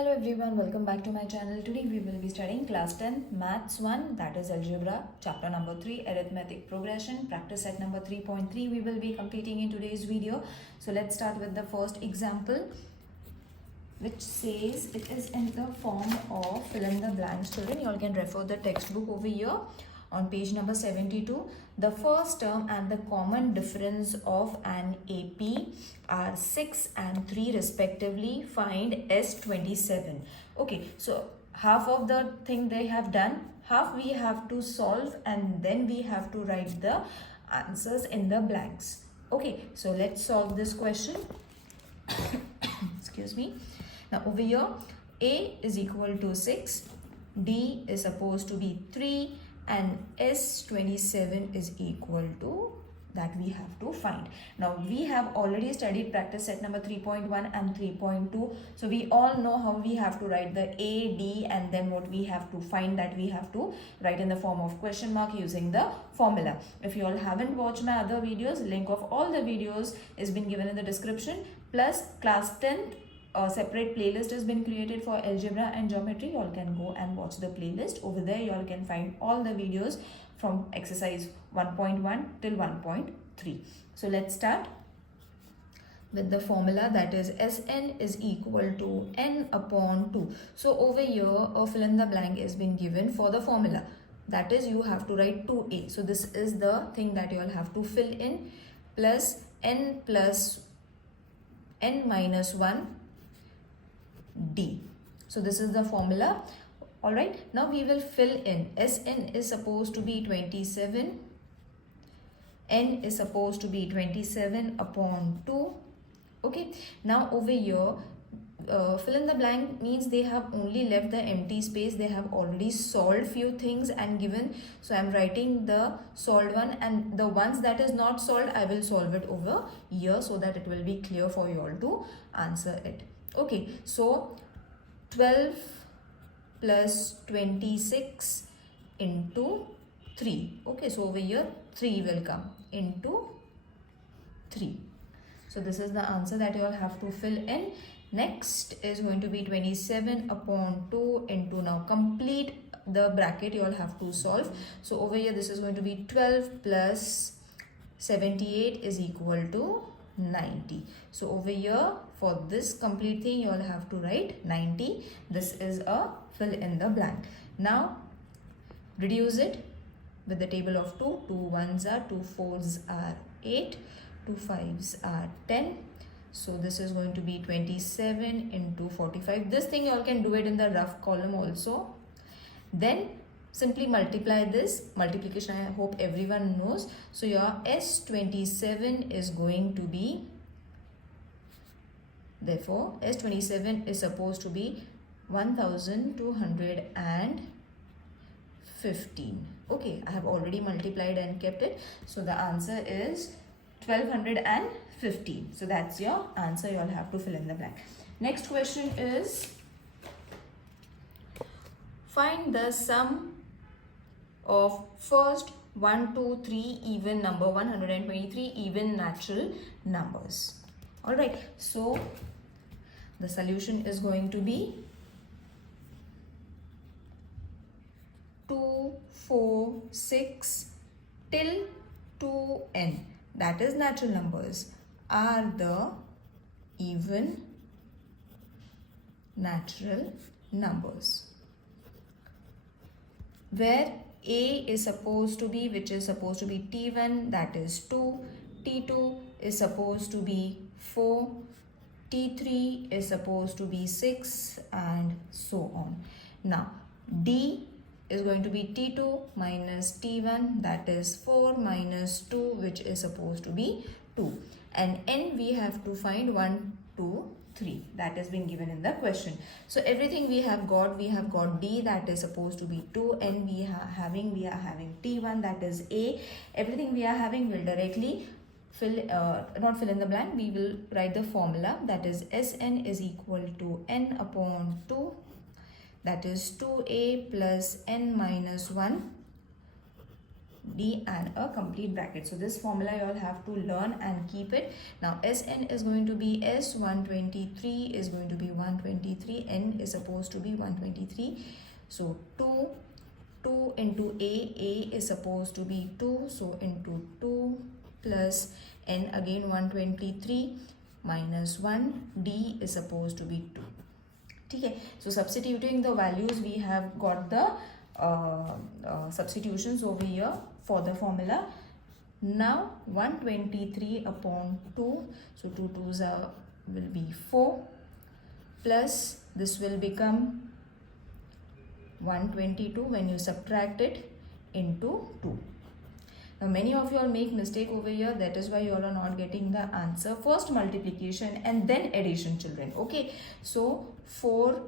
Hello everyone, welcome back to my channel. Today we will be studying class 10 maths 1, that is algebra, chapter number 3 arithmetic progression, practice set number 3.3 we will be completing in today's video. So let's start with the first example, which says it is in the form of fill in the blanks. Children, you all can refer the textbook over here on page number 72. The first term and the common difference of an AP are 6 and 3 respectively. Find S27. Okay, so half of the thing they have done, half we have to solve, and then we have to write the answers in the blanks. Okay, so let's solve this question. Excuse me. Now over here, A is equal to 6, D is supposed to be 3, and S27 is equal to that we have to find. Now we have already studied practice set number 3.1 and 3.2. So we all know how we have to write the A, D, and then what we have to find, that we have to write in the form of question mark using the formula. If you all haven't watched my other videos, link of all the videos is been given in the description, plus class 10 separate playlist has been created for algebra and geometry. You all can go and watch the playlist. Over there you all can find all the videos from exercise 1.1 till 1.3. So let's start with the formula, that is Sn is equal to n upon 2. So over here a fill in the blank has been given for the formula, that is you have to write 2a. So this is the thing that you all have to fill in, plus n minus 1 D. So this is the formula. Alright, now we will fill in. Sn is supposed to be 27, n is supposed to be 27 upon 2. Okay, now over here fill in the blank means they have only left the empty space. They have already solved few things and given, so I am writing the solved one, and the ones that is not solved I will solve it over here so that it will be clear for you all to answer it. Okay, so 12 plus 26 into 3. Okay, so over here 3 will come into 3. So this is the answer that you all have to fill in. Next is going to be 27 upon 2 into, now complete the bracket you all have to solve. So over here this is going to be 12 plus 78 is equal to 90. So over here for this complete thing you all have to write 90. This is a fill in the blank. Now reduce it with the table of 2. 2 ones are 2, 4s are 8, 2 5s are 10. So this is going to be 27 into 45. This thing you all can do it in the rough column also. Then simply multiply this. Multiplication I hope everyone knows. So your S27 is going to be, therefore S27 is supposed to be 1215. Okay, I have already multiplied and kept it. So the answer is 1215. So that's your answer. You all have to fill in the blank. Next question is, find the sum of first 1, 2, 3 even number, 123 even natural numbers. Alright, so the solution is going to be 2, 4, 6 till 2n, that is natural numbers, are the even natural numbers, where A is supposed to be, which is supposed to be T1, that is 2, T2 is supposed to be 4, T3 is supposed to be 6, and so on. Now D is going to be T2 minus T1, that is 4 minus 2, which is supposed to be 2, and N we have to find 1, 2, 3, that has been given in the question. So everything we have got D, that is supposed to be 2, and we are having T1, that is A. Everything we are having will directly not fill in the blank, we will write the formula, that is Sn is equal to n upon 2, that is 2a plus n minus 1 D and a complete bracket. So this formula you all have to learn and keep it. Now Sn is going to be S, 123 is going to be 123, N is supposed to be 123. So 2 into A is supposed to be 2, so into 2 plus N again 123 minus 1, D is supposed to be 2. Okay, so substituting the values, we have got the substitutions over here for the formula. Now 123 upon 2, so 2 2s will be 4, plus this will become 122 when you subtract it into 2. Now many of you all make mistake over here, that is why you all are not getting the answer. First multiplication and then addition, children. Okay, so 4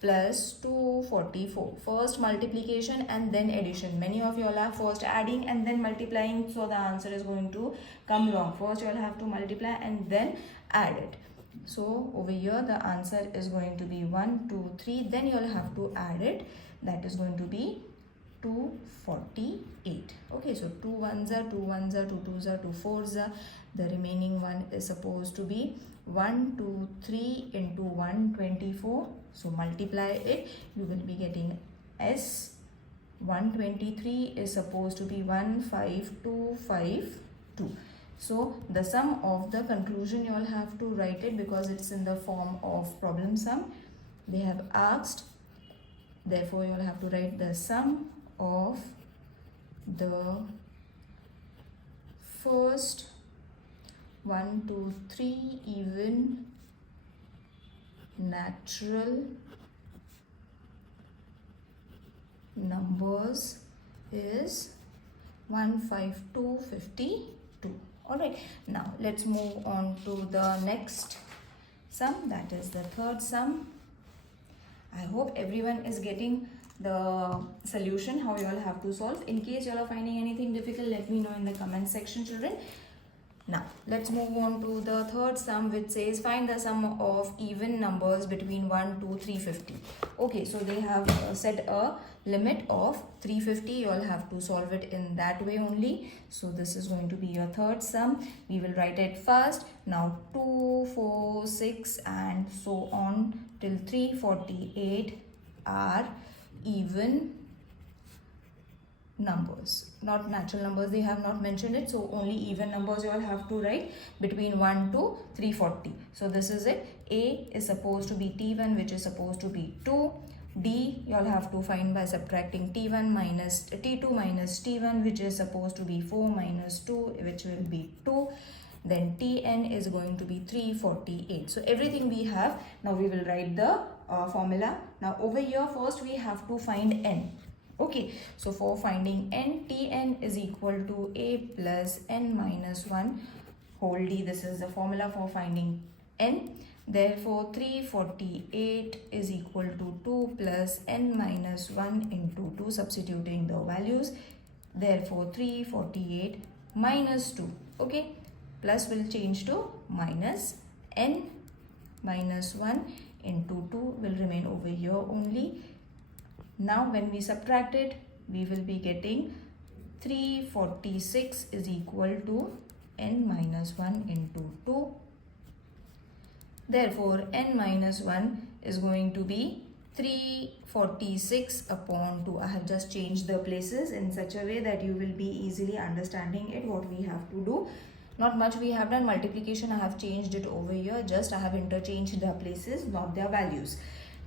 plus 244, first multiplication and then addition. Many of you all are first adding and then multiplying, so the answer is going to come wrong. First you all have to multiply and then add it. So over here the answer is going to be 1 2 3, then you all have to add it, that is going to be 248. Okay, so 2 1s are 2 1s are 2 2s are 2 4s are, the remaining one is supposed to be 123 into 124. So multiply it, you will be getting S 123 is supposed to be 15252. So the sum of the conclusion, you all have to write it because it's in the form of problem sum. They have asked, therefore you all have to write the sum of the first 1 2 3 even natural numbers is 15252. Alright, now let's move on to the next sum, that is the third sum. I hope everyone is getting the solution, how you all have to solve. In case you all are finding anything difficult, let me know in the comment section, children. Now let's move on to the third sum, which says find the sum of even numbers between 1 to 350. Okay, so they have set a limit of 350. You all have to solve it in that way only. So this is going to be your third sum. We will write it fast. Now 2 4 6 and so on till 348 are even numbers, not natural numbers. They have not mentioned it, so only even numbers you all have to write between 1 to 340. So this is it. A is supposed to be T1, which is supposed to be 2. D you all have to find by subtracting T1 minus T2 minus T1, which is supposed to be 4 minus 2, which will be 2. Then Tn is going to be 348. So everything we have. Now we will write the formula. Now over here first we have to find n. Okay, so for finding n, Tn is equal to A plus n minus 1 whole d. This is the formula for finding n. Therefore 348 is equal to 2 plus n minus 1 into 2, substituting the values. Therefore 348 minus 2. Okay, plus will change to minus, n minus 1 into 2 will remain over here only. Now when we subtract it, we will be getting 346 is equal to n minus 1 into 2. Therefore n minus 1 is going to be 346 upon 2. I have just changed the places in such a way that you will be easily understanding it, what we have to do. Not much we have done. Multiplication I have changed it over here, just I have interchanged the places, not their values.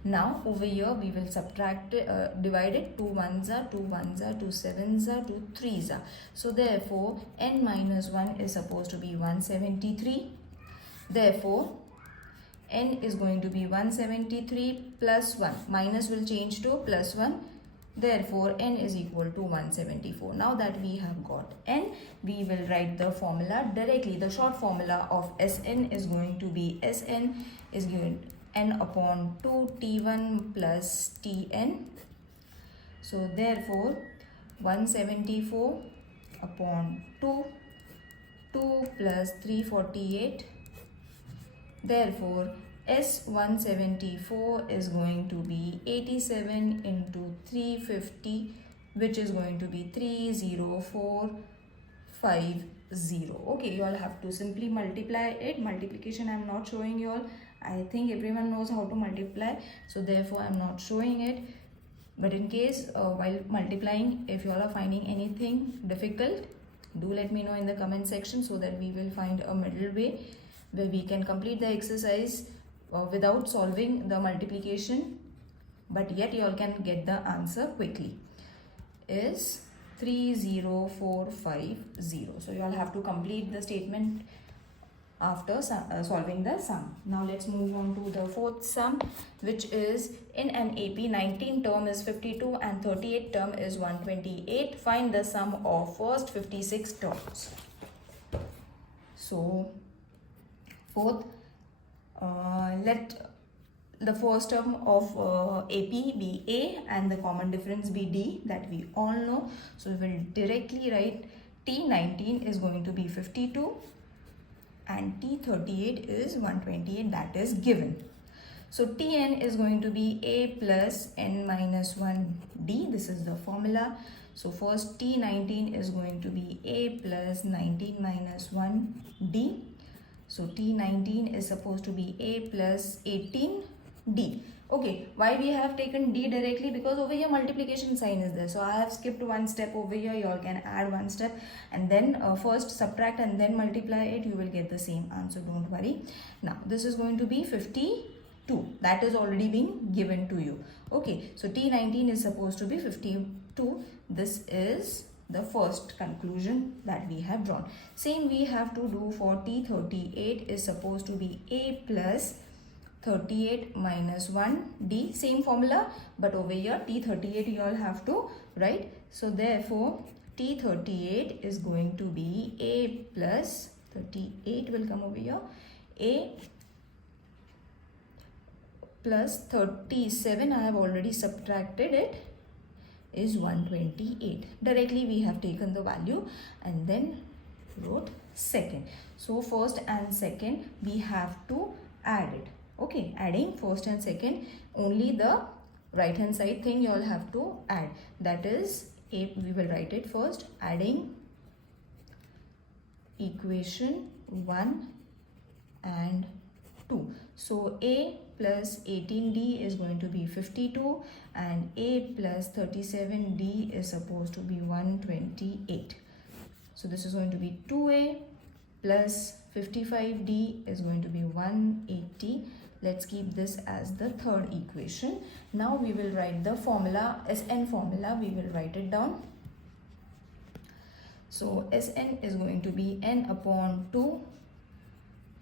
Now over here we will subtract divide it. 2 1s are 2 1s are 2 7s are 2 3s are. So therefore n minus 1 is supposed to be 173. Therefore n is going to be 173 plus 1. Minus will change to plus 1. Therefore n is equal to 174. Now that we have got n, we will write the formula directly. The short formula of Sn is going to be Sn is given n upon 2 T1 plus Tn. So therefore 174 upon 2 plus 348. Therefore S174 is going to be 87 into 350 which is going to be 30450. Okay, you all have to simply multiply it. Multiplication I'm not showing you all. I think everyone knows how to multiply, so therefore I'm not showing it. But in case while multiplying, if you all are finding anything difficult, do let me know in the comment section, so that we will find a middle way where we can complete the exercise without solving the multiplication, but yet you all can get the answer quickly. Is 30450. So you all have to complete the statement after solving the sum. Now let's move on to the fourth sum, which is in an AP 19 term is 52 and 38 term is 128. Find the sum of first 56 terms. So fourth, let the first term of AP be A and the common difference be D, that we all know. So we will directly write T19 is going to be 52 and T38 is 128, that is given. So Tn is going to be A plus n minus 1 D. This is the formula. So first T19 is going to be A plus 19 minus 1 D. So T19 is supposed to be A plus 18 D. Okay, why we have taken D directly? Because over here multiplication sign is there. So I have skipped one step over here. You all can add one step and then first subtract and then multiply it. You will get the same answer. Don't worry. Now this is going to be 52. That is already being given to you. Okay, so T19 is supposed to be 52. This is the first conclusion that we have drawn. Same we have to do for T38 is supposed to be A plus 38 minus 1 D. Same formula, but over here T38 you all have to write. So therefore T38 is going to be A plus 38 will come over here. A plus 37, I have already subtracted it, is 128. Directly we have taken the value and then wrote second. So first and second we have to add it. Okay, adding first and second, only the right hand side thing you all have to add. That is, we will write it first, adding equation 1 and 2. So A plus 18D is going to be 52 and A plus 37D is supposed to be 128. So this is going to be 2A plus 55D is going to be 180. Let's keep this as the third equation. Now we will write the formula, Sn formula, we will write it down. So Sn is going to be n upon 2,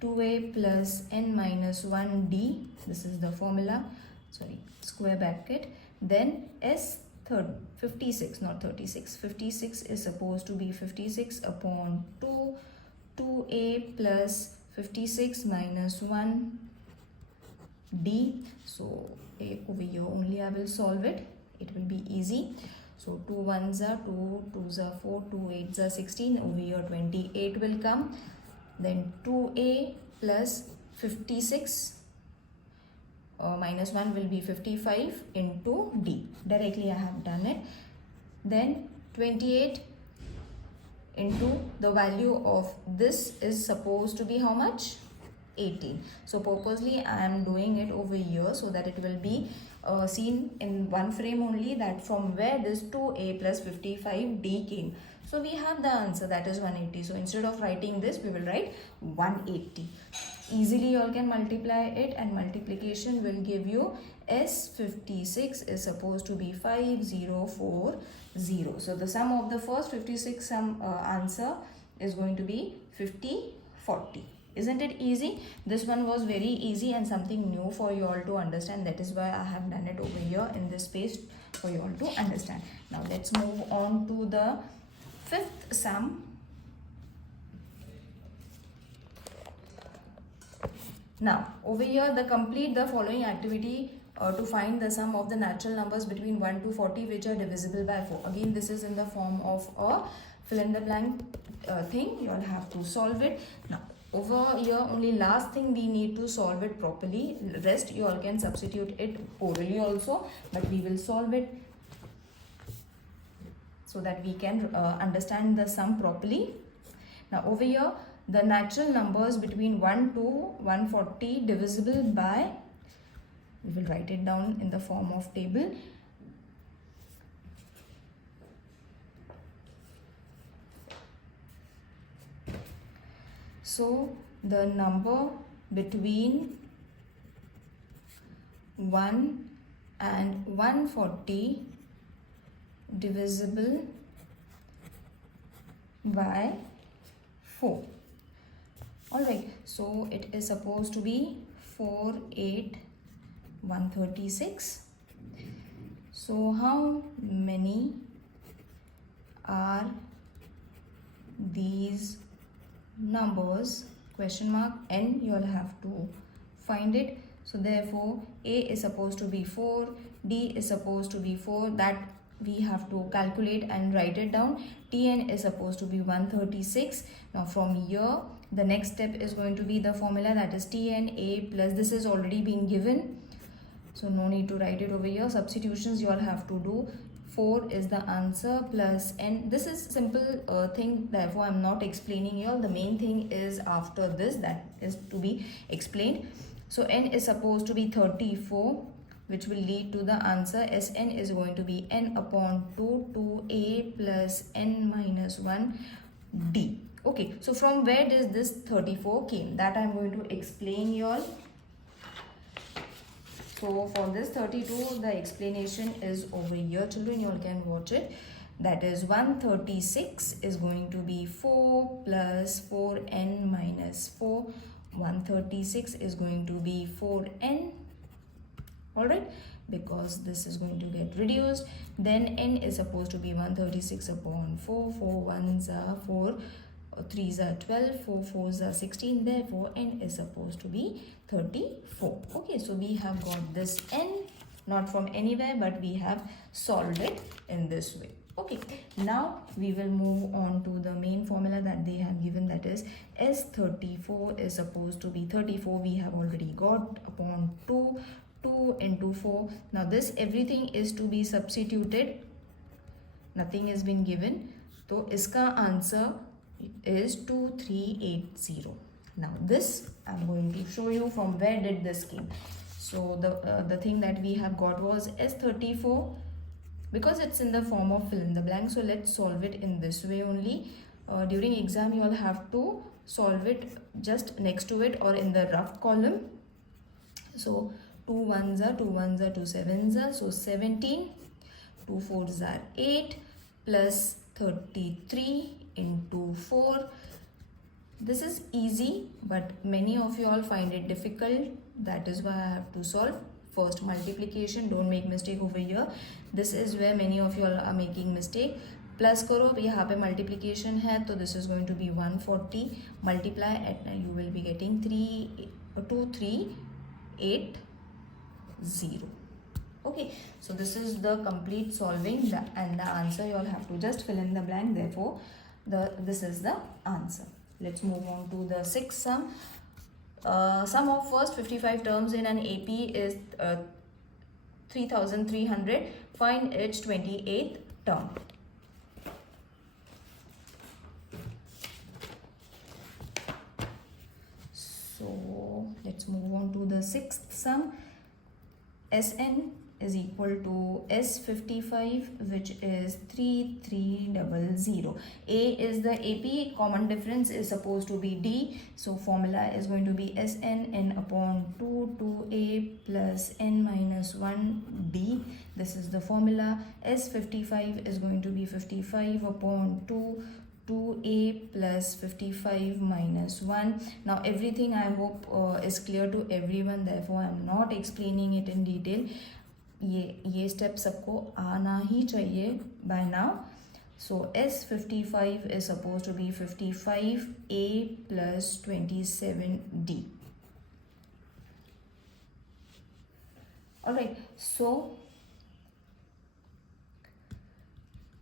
2a plus n minus 1d. This is the formula, sorry, square bracket. Then S 56, not 36. 56 is supposed to be 56 upon 2, 2a plus 56 minus 1 D. So over here only I will solve it. It will be easy. So 2 1s are 2, 2s are 4, 2 8s are 16. Over here 28 will come. Then 2a plus 56 minus 1 will be 55 into D. Directly I have done it. Then 28 into the value of this is supposed to be how much? 18. So purposely I am doing it over here so that it will be seen in one frame only, that from where this 2a plus 55d came. So we have the answer, that is 180. So instead of writing this, we will write 180. Easily you all can multiply it, and multiplication will give you S56 is supposed to be 5040. So the sum of the first 56 answer is going to be 5040. Isn't it easy? This one was very easy and something new for you all to understand. That is why I have done it over here in this page for you all to understand. Now let's move on to the fifth sum. Now over here, complete the following activity to find the sum of the natural numbers between 1 to 40 which are divisible by 4. Again, this is in the form of a fill in the blank thing. You all have to solve it. Now over here only last thing we need to solve it properly. Rest you all can substitute it orally also, but we will solve it so that we can understand the sum properly. Now over here, the natural numbers between 1 to 140 divisible by, we will write it down in the form of table. So the number between 1 and 140 divisible by 4. Alright, so it is supposed to be 4, 8, 136. So how many are these numbers? Question mark. N, you will have to find it. So therefore A is supposed to be 4, D is supposed to be 4, that we have to calculate and write it down. Tn is supposed to be 136. Now from here, the next step is going to be the formula, that is Tn A plus, this is already been given, so no need to write it over here. Substitutions you all have to do. 4 is the answer plus N. This is simple thing, therefore I am not explaining you all. The main thing is after this, that is to be explained. So N is supposed to be 34, which will lead to the answer. Sn is going to be n upon 2 2a plus n minus 1 d. Okay, so from where does this 34 came? That I am going to explain you all. So for this 32, the explanation is over here, children. You all can watch it. That is 136 is going to be 4 plus 4n minus 4. 136 is going to be 4n. Alright, because this is going to get reduced. Then n is supposed to be 136 upon 4. 4 1s are 4, 3s are 12, 4 4s are 16. Therefore n is supposed to be 34. Okay, so we have got this n, not from anywhere, but we have solved it in this way. Okay, now we will move on to the main formula that they have given, that is S34 is supposed to be 34. We have already got upon 2 into 4. Now this everything is to be substituted. Nothing has been given. So iska answer is 2380. Now this I am going to show you from where did this came. So the thing that we have got was S34, because it's in the form of fill in the blank. So let's solve it in this way only. During exam you all have to solve it just next to it or in the rough column. So 2 1s are 2 1s are 2 7s are, so 17. 2 4s are 8 plus 33 into 4. This is easy, but many of you all find it difficult. That is why I have to solve. First multiplication, don't make mistake over here. This is where many of you all are making mistake. Plus करो, यहाँ पे multiplication है, तो this is going to be 140. Multiply at you will be getting 2380. Okay, so this is the complete solving, and the answer you all have to just fill in the blank. Therefore, this is the answer. Let's move on to the sixth sum. Sum of first 55 terms in an AP is 3300. Find its 28th term. So let's move on to the sixth sum. Sn is equal to S55, which is 3300. A is the AP, common difference is supposed to be D. So formula is going to be Sn n upon 2 2a plus n minus 1 D. This is the formula. S55 is going to be 55 upon 2 2a plus 55 minus 1. Now everything I hope is clear to everyone, therefore I am not explaining it in detail. ये step सबको आना ही चाहिए by now. So S55 is supposed to be 55a plus 27d. Alright, so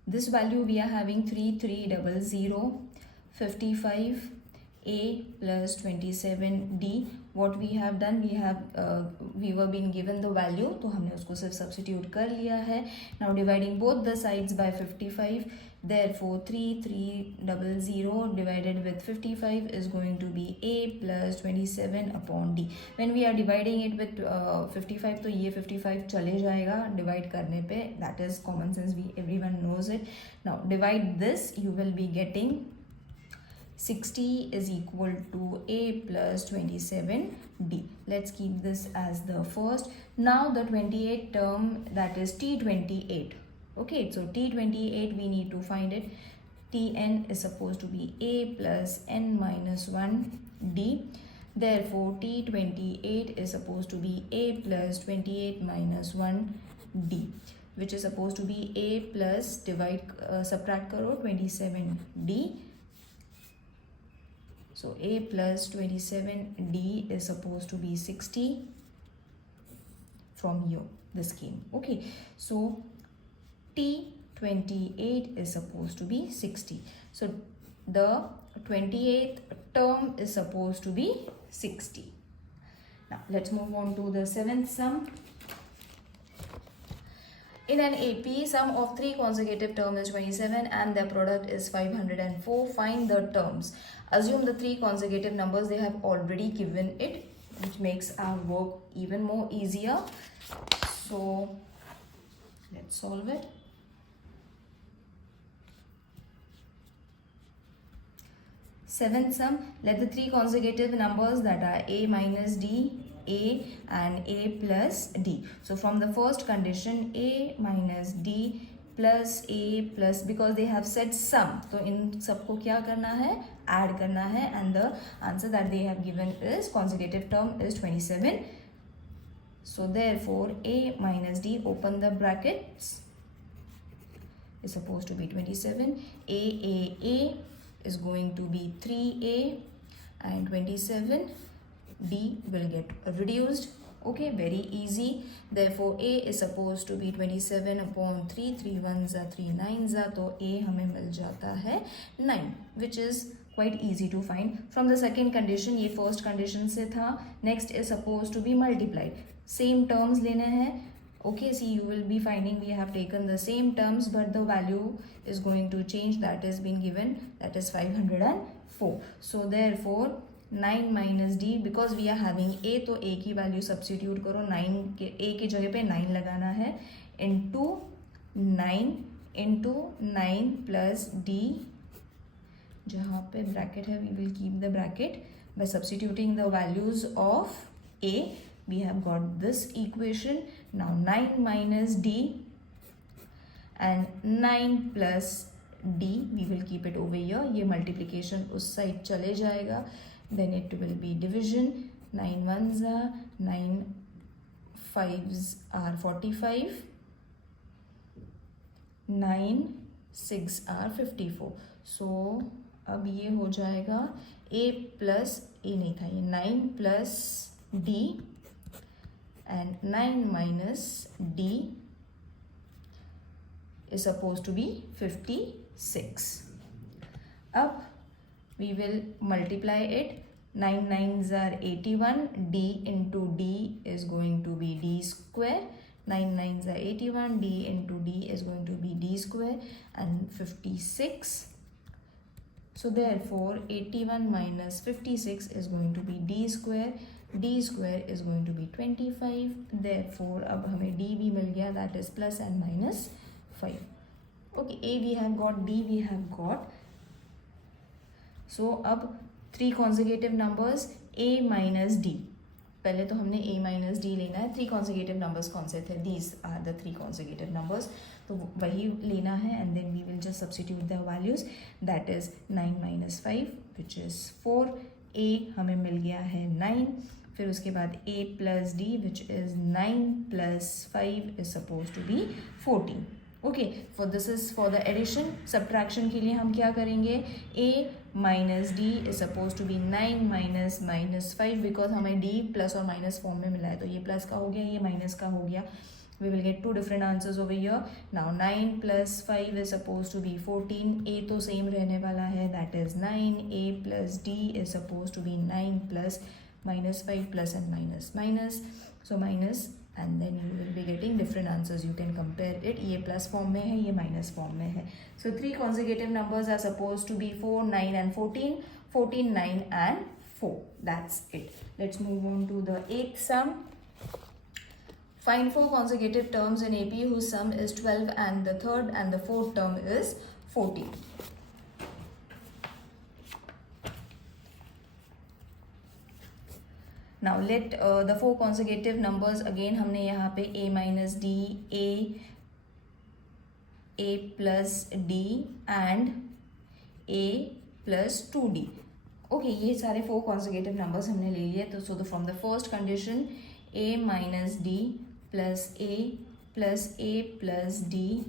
this value we are having 3300, 55a plus 27d. what we have done, we were being given the value, तो हमने उसको सिर्फ substitute कर लिया है. Now dividing both the sides by 55, therefore 3300 divided with 55 is going to be a plus 27 upon d. When we are dividing it with 55, तो ये 55 चले जाएगा divide करने पे. That is common sense, everyone knows it. Now divide this, you will be getting 60 is equal to a plus 27d. Let's keep this as the first. Now the 28 term, that is t28. Okay, so t28 we need to find it. Tn is supposed to be a plus n minus 1 d. Therefore t28 is supposed to be a plus 28 minus 1 d, which is supposed to be a plus subtract karo 27d. So a plus 27d is supposed to be 60 from here, this scheme. Okay, so t28 is supposed to be 60. So the 28th term is supposed to be 60. Now let's move on to the 7th sum. In an AP, sum of 3 consecutive terms is 27 and their product is 504. Find the terms. Assume the 3 consecutive numbers, they have already given it, which makes our work even more easier. So let's solve it. Seventh sum, let the 3 consecutive numbers that are a minus d, a and a plus d. So from the first condition, a minus d plus a plus, because they have said sum, तो इन सबको क्या करना है, add करना है, and the answer that they have given is consecutive term is 27. So therefore a minus d, open the brackets, is supposed to be 27. A is going to be 3a and 27. D will get reduced. Okay, very easy. Therefore a is supposed to be 27 upon 3. 3 ones are 3 nines are, तो a हमें मिल जाता है 9, which is quite easy to find. From the second condition, ये first condition से था. Next is supposed to be multiplied. Same terms लेने हैं. Okay, see, you will be finding we have taken the same terms, but the value is going to change. That is being given, that is 504. So therefore 9 minus d, because we are having a, तो a की value substitute करो. 9 के a की जगह पे 9 लगाना है, into 9 plus d, जहाँ पे bracket है we will keep the bracket. By substituting the values of a, we have got this equation. Now 9 minus d and 9 plus d, we will keep it over here. ये multiplication उस side चले जाएगा. Then it will be division. 9 ones are 9, 5s are 45, 9 6 are 54. So अब ये हो जाएगा a plus a नहीं था, ये 9 plus d and 9 minus d is supposed to be 56. Up we will multiply it. 9 nines are 81. D into d is going to be d square. 9 nines are 81. D into d is going to be d square and 56. So therefore 81 minus 56 is going to be d square. D square is going to be 25. Therefore अब हमें d भी मिल गया, that is plus and minus 5. Okay, a we have got, d we have got. So अब 3 consecutive numbers a minus d. पहले तो हमने a minus d लेना है. 3 consecutive numbers कौन से थे? These are the 3 consecutive numbers. तो वही लेना है and then we will just substitute the values. That is 9 minus 5 which is 4. a हमें मिल गया है 9. फिर उसके बाद a plus d which is 9 plus 5 is supposed to be 14. Okay, for this is for the addition. Subtraction के लिए हम क्या करेंगे? a minus d is supposed to be 9 minus minus 5 because हमें d plus और minus form में मिला है, तो ये plus का हो गया, ये minus का हो गया. We will get 2 different answers over here. Now 9 plus 5 is supposed to be 14. a तो same रहने वाला है, that is 9. a plus d is supposed to be 9 plus -5 plus and minus minus, so minus, and then you will be getting different answers. You can compare it. ये plus form में है, ये minus form में है. So 3 consecutive numbers are supposed to be 4, 9 and 14. 14, 9 and 4. That's it. Let's move on to the 8th sum. Find 4 consecutive terms in AP whose sum is 12 and the third and the fourth term is 14. Now let the 4 consecutive numbers again हमने यहाँ पे a minus d, a plus d and a plus 2d. Okay, ये सारे 4 consecutive numbers हमने ले लिए. तो so from the first condition a minus d plus a plus d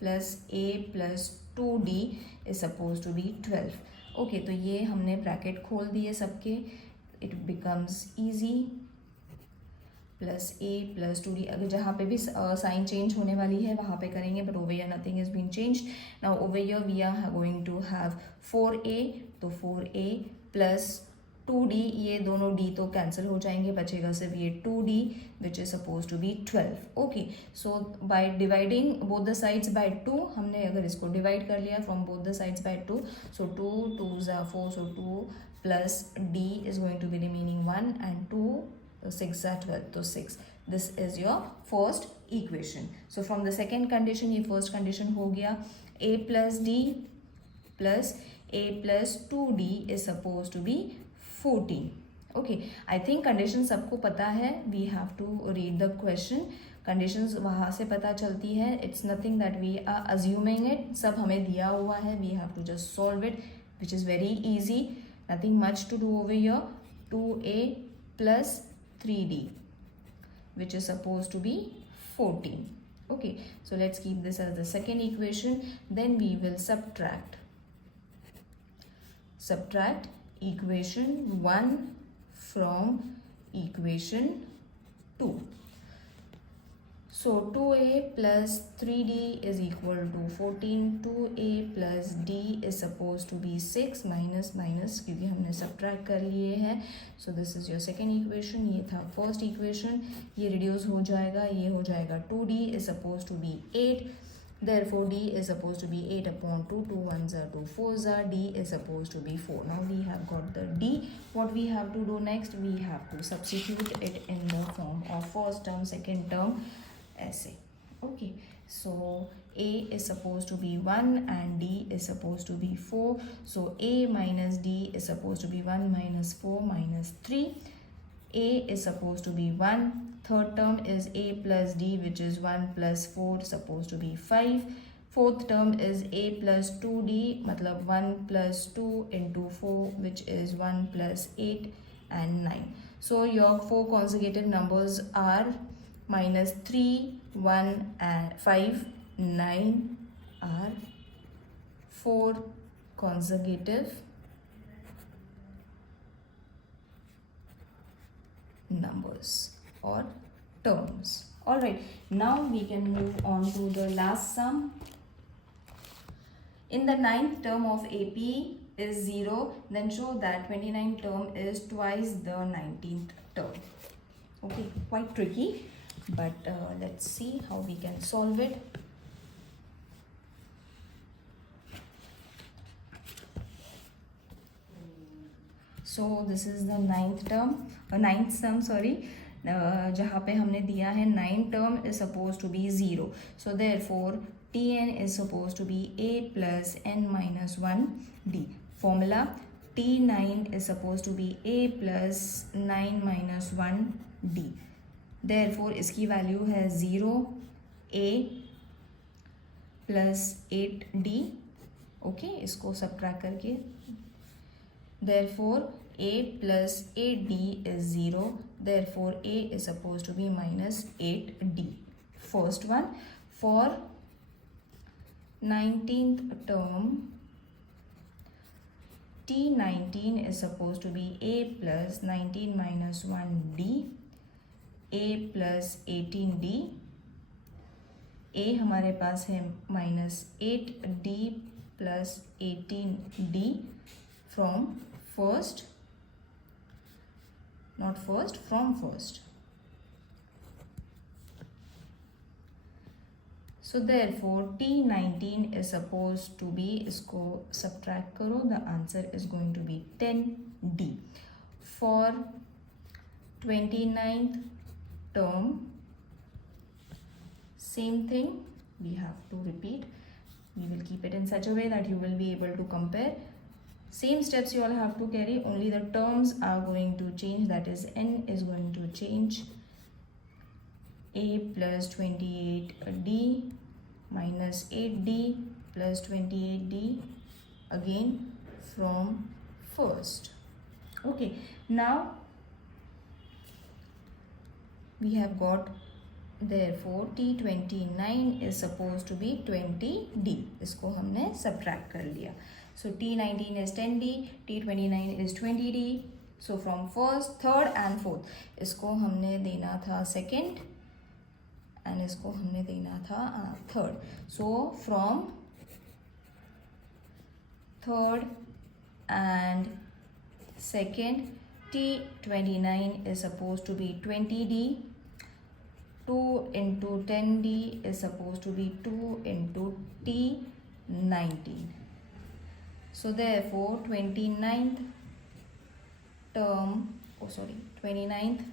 plus a plus 2d is supposed to be 12. Okay, तो ये हमने bracket खोल दिए सबके. It becomes easy. Plus a plus 2d. अगर जहाँ पे भी साइन चेंज होने वाली है वहाँ पे करेंगे, but over here nothing is been change. Now over here we are going to have 4a, तो 4a प्लस 2d, ये दोनों d तो कैंसिल हो जाएंगे, बचेगा सिर्फ ये 2d which is suppose to be 12. Okay, so by dividing both the sides by 2, हमने अगर इसको डिवाइड कर लिया from both the sides by 2, so 2 2s are 4, so 2 plus d is going to be remaining 1 and 2 6 are 12, so 6. This is your first equation. So from the second condition, ये first condition हो गया. a plus d plus a plus 2d is supposed to be 14. Okay, I think condition सबको पता है. We have to read the question. Conditions वहाँ से पता चलती है. It's nothing that we are assuming it. सब हमें दिया हुआ है. We have to just solve it, which is very easy. Nothing much to do over here. 2a plus 3d, which is supposed to be 14. Okay, so let's keep this as the second equation. Then we will subtract equation 1 from equation 2. So 2a plus 3d is equal to 14. 2a plus d is supposed to be 6 minus minus, क्योंकि हमने subtract कर लिए हैं. So this is your second equation. ये था first equation. ये reduce हो जाएगा, ये हो जाएगा 2d is supposed to be 8. Therefore d is supposed to be 8 upon 2. 2 1s are 2 4s are, d is supposed to be 4. Now we have got the d. What we have to do next? We have to substitute it in the form of first term, second term, ऐसे. Okay, so a is supposed to be 1 and d is supposed to be 4. So a minus d is supposed to be 1 minus 4 minus 3. a is supposed to be 1. Third term is a plus d, which is 1 plus 4, supposed to be 5. Fourth term is a plus 2d, matlab 1 plus 2 into 4, which is 1 plus 8 and 9. So your 4 consecutive numbers are minus 3, 1 and 5, 9 are 4 consecutive numbers or terms. Alright, now we can move on to the last sum. In the 9th term of AP is 0, then show that 29th term is twice the 19th term. Okay, quite tricky. But let's see how we can solve it. So this is the 9th sum, sorry. जहाँ पे हमने दिया है 9th term is supposed to be 0. So therefore Tn is supposed to be a plus n minus 1 d. Formula T9 is supposed to be a plus 9 minus 1 d. Therefore इसकी value है 0 a plus 8d. Okay, इसको subtract करके therefore a plus 8d is 0. Therefore a is supposed to be minus 8d. First one, for 19th term T19 is supposed to be a plus 19 minus 1d, a plus 18d. a हमारे पास है minus 8d plus 18d from first not first, from first. So therefore T19 is supposed to be, इसको subtract करो, the answer is going to be 10D. For 29th term, same thing, we have to repeat. We will keep it in such a way that you will be able to compare. Same steps you all have to carry, only the terms are going to change, that is n is going to change. A plus 28D minus 8D plus 28D again from first. Okay, now we have got, therefore T29 is supposed to be 20D. इसको हमने subtract कर लिया. So T19 is 10D, T29 is 20D. So from first, third and fourth, इसको हमने देना था second and इसको हमने देना था third. So from third and second, T29 is supposed to be 20D. 2 into 10D is supposed to be 2 into T19. So therefore 29th term, 29th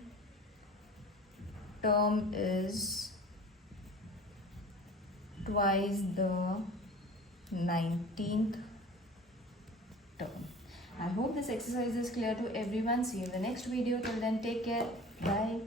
term is twice the 19th term. I hope this exercise is clear to everyone. See you in the next video. Till then, take care. Bye.